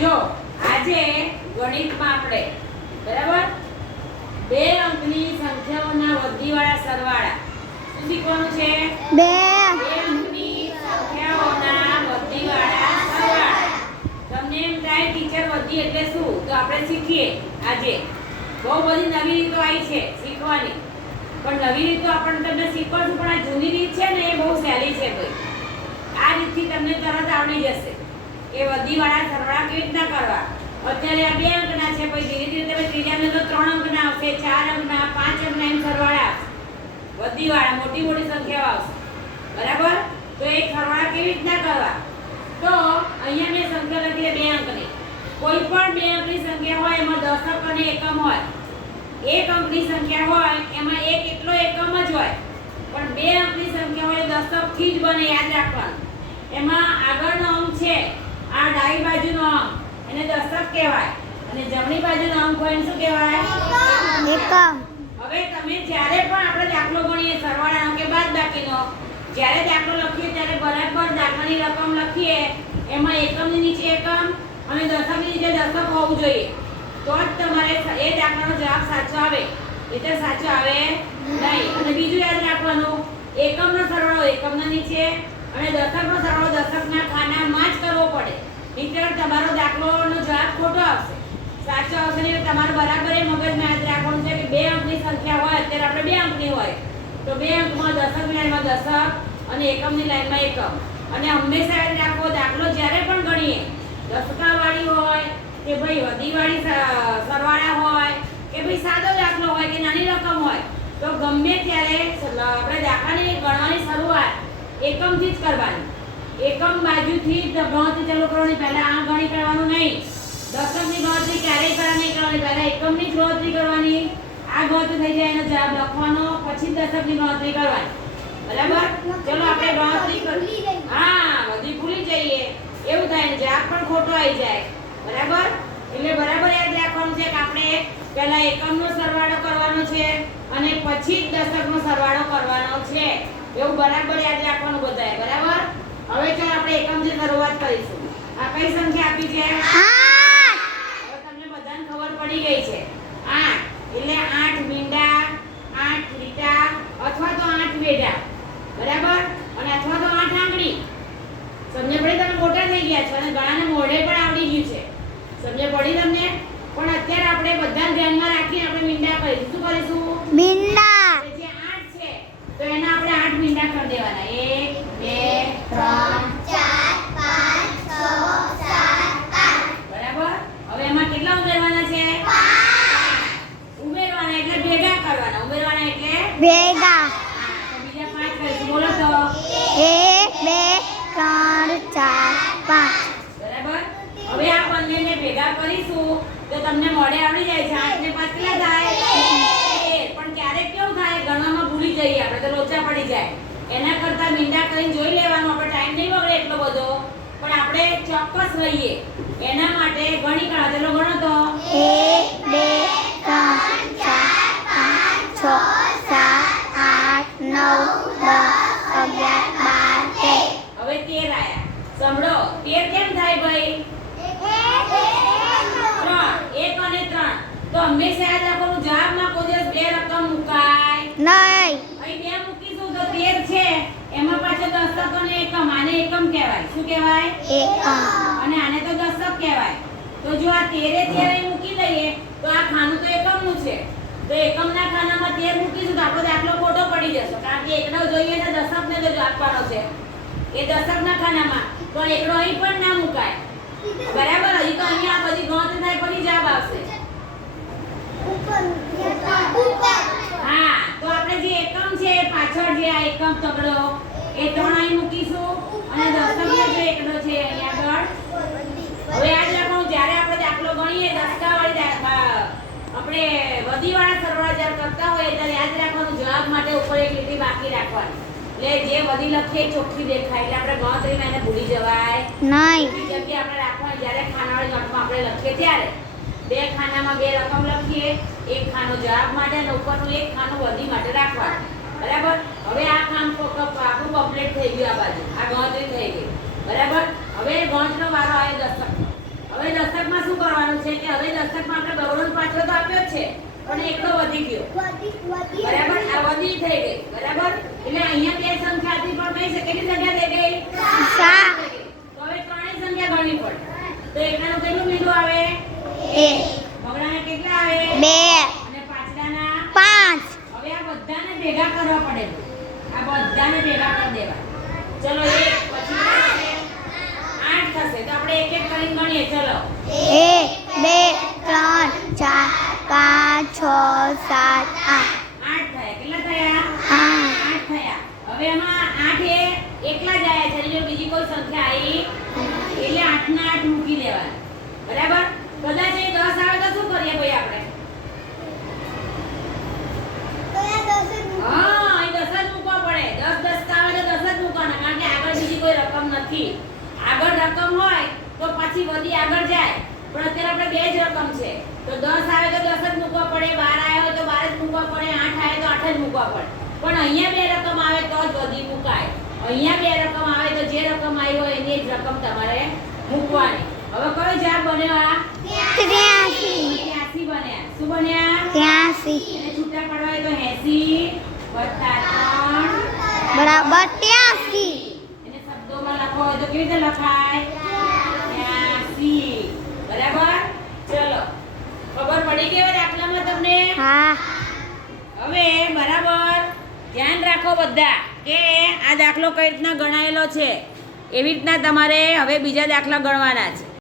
જો આજે ગણિતમાં આપણે બરાબર? બે અંકની સંખ્યાઓના વધીવાળા સરવાળા. શું શીખવાનું છે? બે. અંકની સંખ્યાઓના વધીવાળા સરવાળા. તમને એમ થાય ટીચર વધી એટલે શું? તો આપણે શીખીએ આજે. બહુ બધી નવી રીતો આવી છે શીખવાની. પણ નવી રીતો આપણને તમને શીખવાડશું પણ આ જૂની રીત છે ને એ બહુ સહેલી છે ભાઈ આ રીતથી તમને તરત આવડી જશે. કે વધીવાળા સરવાળા કેવી રીતના કરવા? અત્યારે આ બે અંકના છે પછી ધીરે ધીરે તમે ત્રીજાને તો ત્રણ અંકના આવશે, ચાર અંકના, પાંચ અંકના એમ સરવાળા. વધીવાળા મોટી મોટી સંખ્યાઓ આવશે. બરાબર? તો એ સરવાળા કેવી રીતના કરવા? તો અહીંયા મેં સંખ્યા લખી બે અંકની. કોઈ પણ બે અંકની સંખ્યા હોય, એમાં દશક અને એકમ હોય. એક અંકની સંખ્યા હોય, એમાં એક એટલો એકમ જ હોય. પણ બે અંકની સંખ્યા હોય દશકથી જ બને, યાદ રાખવાનું. એમાં આગળનો અંક છે આ ડાબી બાજુનો અંક એને દશક કહેવાય. અને જમણી બાજુનો અંક હોય શું કહેવાય? એકમ હવે તમે જ્યારે પણ આપણે દાખલો ગણીએ સરવાળાનો કે બાદબાકીનો જ્યારે દાખલો લખીએ ત્યારે બરાબર દાખલાની રકમ લખીએ એમાં એકમની નીચે એકમ અને દશકની નીચે દશક હોવું જોઈએ. તો જ તમારે એ દાખલાનો જવાબ સાચો આવે. એટલે સાચો આવે નહીં. અને બીજું યાદ રાખવાનું એકમનો સરવાળો એકમના નીચે અને દશકનો સરવાળો દશકના ખાનામાં જ કરવો પડે નહીંતર તમારો દાખલોનો જવાબ ખોટો આવશે સાચો આવશે નહીં એટલે તમારે બરાબર એ મગજમાં યાદ રાખવાનું છે કે બે અંકની સંખ્યા હોય, અત્યારે આપણે બે અંકની હોય. તો બે અંકમાં દશક લાઈનમાં દશક અને એકમની લાઈનમાં એકમ. અને હંમેશા યાદ રાખો, દાખલો જ્યારે પણ ગણીએ દશકાવાળી હોય કે ભાઈ વધીવાળી સરવાળા હોય કે ભાઈ સાદો દાખલો હોય કે નાની રકમ હોય, તો ગમે ત્યારે આપણે દાખલાની ગણવાની શરૂઆત એકમથી જ કરવાની. એકમ બાજુથી ગણતરી ચાલુ કરવાની, પહેલાં આ ગણી કરવાનું નહીં. દશકની ગણતરી ક્યારેય કરવા નહીં કરવાની પહેલાં એકમની જ ગણતરી કરવાની. આ ગણતરી થઈ જાય એનો જવાબ લખવાનો પછી દશકની ગણતરી કરવાની. બરાબર? ચલો આપણે ગણતરી કરી હા બધી ભૂલી જઈએ. એવું થાય ને જવાબ પણ ખોટો આવી જાય. બરાબર? એટલે બરાબર યાદ રાખવાનું છે કે આપણે પહેલા એકમનો સરવાળો કરવાનો છે અને પછી જ દશકનો સરવાળો કરવાનો છે. એવું બરાબર યાદ રાખવાનું બધાએ. બરાબર? હવે ચાલો આપણે એકમથી શરૂઆત કરીશું. આ કઈ સંખ્યા આપી છે? સમજે પડી તમને? પણ અત્યારે આપણે બધા ધ્યાનમાં રાખી આપણે મીંડા કરીશું. શું કરીશું? મીંડા. જે 8 છે તો એના આપણે આઠ મીંડા કરી દેવાના. 1 2 3 તમને મોડે આવડી જાય છે. આઠ ને પાંચ કેટલા થાય. પણ ક્યારેક કેવું થાય? ગણવામાં ભૂલી જઈએ આપણે તો લોચા પડી જાય. એના કરતા મીંડા કરીને જોઈ લેવાનો આપણે ટાઈમ નહીં બગડે એટલો બધો. પણ આપણે ચોક્કસ રહીએ. એના માટે ગણી કાઢો ચાલો ગણો તો. એક બે ત્રણ ચાર પાંચ છ સાત આઠ નવ દસ અગિયાર બાર તેર. હવે તેર આયા. સાંભળો. તેર કેમ થાય ભાઈ ત્રણ એક અને ત્રણ તો હંમેશા યાદ રાખવાનું જવાબમાં કોઈ દિવસ બે રકમ મુકાય. નહીં. અહીં બે મૂકીશું તો તેર છે. એમાં પાછળ દશક અને એકમ આને એકમ કહેવાય. શું કહેવાય? એકમ. અને આને તો દશક કહેવાય. તો જો આ તેરે તેર અહીં મૂકી લઈએ તો આ ખાનું તો એકમનું છે. તો એકમના ખાનામાં તેર મૂકીશું તો આપણો દાખલો ખોટો પડી જશે. કારણ કે એકડો જોઈએ ને દશકને જ આપવાનો છે. એ દશકના ખાનામાં. તો એકડો અહીં પણ ના મુકાય. બરાબર હજી તો અહીંયા આ બધી ગણતરી થાય પછી જવાબ આવશે હા તો આપણે જે એકમ છે પાછળ જે આ એકમ તગડો એ ત્રણ અહીં મૂકીશું અને દશકનો જે એકડો છે અહીંયા આગળ. હવે યાદ રાખવાનું જ્યારે આપણે દાખલો ગણીએ દસકાવાળી આપણે વધીવાળા સરવાળા જ્યારે કરતા હોઈએ ત્યારે યાદ રાખવાનું જવાબ માટે ઉપર એક લીટી બાકી રાખવાની. એટલે જે વધી લખીએ ચોખ્ખી દેખાય એટલે આપણે ગણતરીમાં એને ભૂલી જવાય. નહીં. જગ્યાએ આપણે રાખવાની જ્યારે ખાનાવાળી નોટમાં આપણે લખીએ ત્યારે બે ખાનામાં બે રકમ લખીએ. એક ખાનો જવાબ માટે અને ઉપરનું એક ખાનું વધી માટે રાખવાનું. બરાબર? હવે આ કામ આપણું કમ્પ્લીટ થઈ ગયું આ બાજુ. આ ગણતરી થઈ ગઈ. બરાબર? હવે ગણતરીનો વારો આવે દશકનો હવે દશકમાં શું કરવાનું છે કે હવે દશકમાં આપણે બરોબર પાછો તો આપ્યો છે. પણ એકલો વધી ગયો. બરાબર? આ વધી થઈ ગઈ. બરાબર? એટલે અહીંયા બે સંખ્યા સંખ્યાથી પણ કઈ કેટલી સંખ્યા થઈ ગઈ? તો હવે ત્રણેય સંખ્યા ગણવી પડે. તો એકલાનું કેટલું મીઠું આવે? એક કેટલા આવે? બે. ભેગા કરવા પડે. આ બધાને ભેગા કરી દેવા ચલો એક પછી આઠ થશે. તો આપણે એક એક કરીને ગણીએ. ચલો. એક બે ત્રણ ચાર પાંચ છ સાત આઠ. આઠ થયા. કેટલા થયા? આઠ થયા. હવે એમાં આઠ એ એકલા જ આવ્યા છે. નથી. આગળ રકમ હોય તો પછી વધી આગળ જાય. પણ અત્યારે આપણે બે જ રકમ છે. તો દસ આવે તો દસ જ મૂકવા પડે બાર આવે તો બાર જ મૂકવા પડે આઠ આવે તો આઠ જ મૂકવા પડે. પણ અહીંયા બે રકમ આવે તો જ વધી મુકાય. અહીંયા બે રકમ આવે તો જે રકમ આવી હોય એની જ રકમ તમારે મૂકવાની. હવે કયો જવાબ બન્યો આ? 83 બન્યા. શું બન્યા? 83 છૂટા પાડવા હોય તો 80 3 બરાબર 83 કેવી રીતે લખાય? 83 બરાબર? ચલો. ખબર પડી ગઈ દાખલામાં તમને? હા. હવે બરાબર. ધ્યાન રાખો બધા કે આ દાખલો કઈ રીતના ગણાયેલો છે? એવી રીતના તમારે હવે બીજા દાખલા ગણવાના છે.